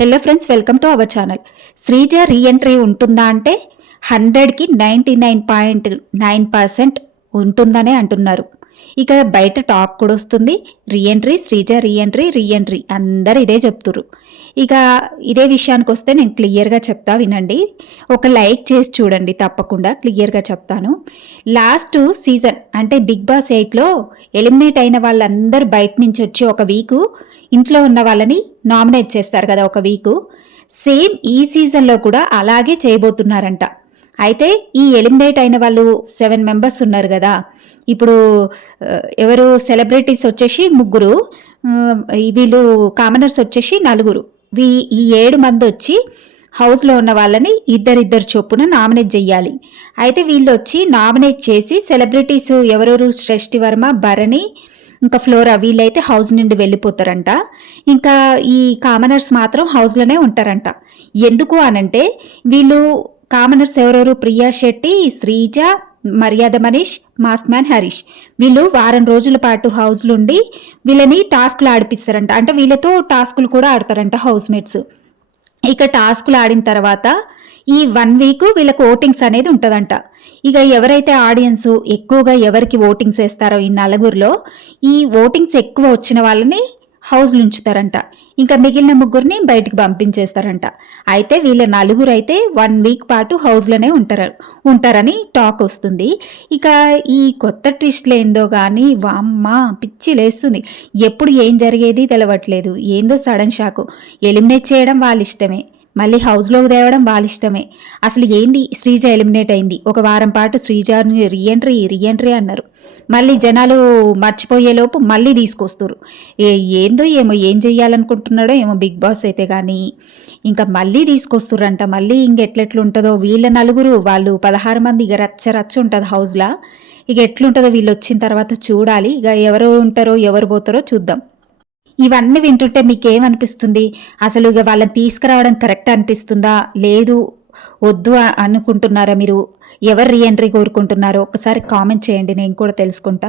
Hello friends, welcome to our channel. Sreeja reentry ఉంటుందా అంటే 100కి 99.9% ఉంటుందనే అంటున్నారు. ఇక బయట టాక్ కూడా వస్తుంది, శ్రీజ రీఎంట్రీ అందరు ఇదే చెప్తున్నారు. ఇక ఇదే విషయానికి వస్తే నేను క్లియర్గా చెప్తా, వినండి. ఒక లైక్ చేసి చూడండి, తప్పకుండా క్లియర్గా చెప్తాను. లాస్ట్ సీజన్ అంటే బిగ్ బాస్ 8లో ఎలిమినేట్ అయిన వాళ్ళందరూ బయట నుంచి వచ్చి ఒక వీకు ఇంట్లో ఉన్న వాళ్ళని నామినేట్ చేస్తారు కదా, ఒక వీకు. సేమ్ ఈ సీజన్లో కూడా అలాగే చేయబోతున్నారంట. అయితే ఈ ఎలిమినేట్ అయిన వాళ్ళు 7 మెంబర్స్ ఉన్నారు కదా. ఇప్పుడు ఎవరు సెలబ్రిటీస్ వచ్చేసి 3, వీళ్ళు కామనర్స్ వచ్చేసి 4. ఈ 7 మంది వచ్చి హౌస్లో ఉన్న వాళ్ళని ఇద్దరిద్దరు చొప్పున నామినేట్ చెయ్యాలి. అయితే వీళ్ళు వచ్చి నామినేట్ చేసి సెలబ్రిటీస్ ఎవరెవరు, సృష్టి వర్మ, భరణి, ఇంకా ఫ్లోరా, వీళ్ళైతే హౌస్ నుండి వెళ్ళిపోతారంట. ఇంకా ఈ కామనర్స్ మాత్రం హౌస్లోనే ఉంటారంట. ఎందుకు అనంటే వీళ్ళు కామనర్స్ ఎవరెవరు, ప్రియా శెట్టి, శ్రీజ, మర్యాద మనీష్, మాస్క్ మ్యాన్ హరీష్, వీళ్ళు వారం రోజుల పాటు హౌస్లో ఉండి వీళ్ళని టాస్క్లు ఆడిపిస్తారంట. అంటే వీళ్ళతో టాస్కులు కూడా ఆడతారంట హౌస్ మేట్స్. ఇక టాస్కులు ఆడిన తర్వాత ఈ 1 వీక్ వీళ్ళకి ఓటింగ్స్ అనేది ఉంటుందంట. ఇక ఎవరైతే ఆడియన్స్ ఎక్కువగా ఎవరికి ఓటింగ్స్ వేస్తారో ఈ 4లో ఈ ఓటింగ్స్ ఎక్కువ వచ్చిన వాళ్ళని హౌస్లో ఉంచుతారంట. ఇంకా మిగిలిన 3 బయటికి పంపించేస్తారంట. అయితే వీళ్ళ 4 అయితే 1 వీక్ పాటు హౌస్లోనే ఉంటారని టాక్ వస్తుంది. ఇక ఈ కొత్త ట్విస్ట్లు ఏందో కానీ వామ్మ పిచ్చి లేస్తుంది. ఎప్పుడు ఏం జరిగేది తెలవట్లేదు. ఏందో సడన్ షాకు. ఎలిమినేట్ చేయడం వాళ్ళ ఇష్టమే, మళ్ళీ హౌస్లోకి తేవడం వాళ్ళ ఇష్టమే. అసలు ఏంది, శ్రీజ ఎలిమినేట్ అయింది, ఒక వారం పాటు శ్రీజని రీఎంట్రీ అన్నారు. మళ్ళీ జనాలు మర్చిపోయేలోపు మళ్ళీ తీసుకొస్తారు. ఏందో ఏమో, ఏం చెయ్యాలనుకుంటున్నాడో ఏమో బిగ్ బాస్ అయితే కానీ ఇంకా మళ్ళీ తీసుకొస్తుర్రంట. మళ్ళీ ఇంకెట్లెట్లుంటుందో వీళ్ళ 4 వాళ్ళు 16 మంది, ఇక రచ్చ ఉంటుంది హౌస్లో. ఇక ఎట్లుంటుందో వీళ్ళు వచ్చిన తర్వాత చూడాలి. ఇక ఎవరు ఉంటారో ఎవరు పోతారో చూద్దాం. ఇవన్నీ వింటుంటే మీకేమనిపిస్తుంది? అసలు ఇక వాళ్ళని తీసుకురావడం కరెక్ట్ అనిపిస్తుందా, లేదు వద్దు అనుకుంటున్నారా? మీరు ఎవరు రీఎంట్రీ కోరుకుంటున్నారో ఒకసారి కామెంట్ చేయండి, నేను కూడా తెలుసుకుంటా.